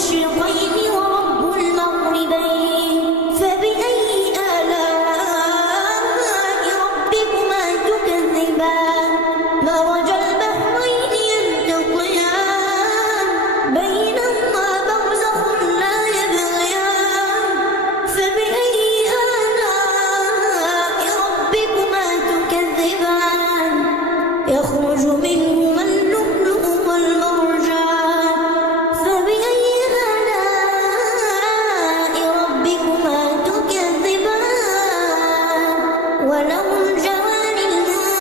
المشرقين ورب المغربين فبأي آلاء ربكما تكذبان مرج البحرين يلتقيان بينهما برزخ لا يبغيان فبأي آلاء ربكما تكذبان يخرج منهما اللؤلؤ والمرجان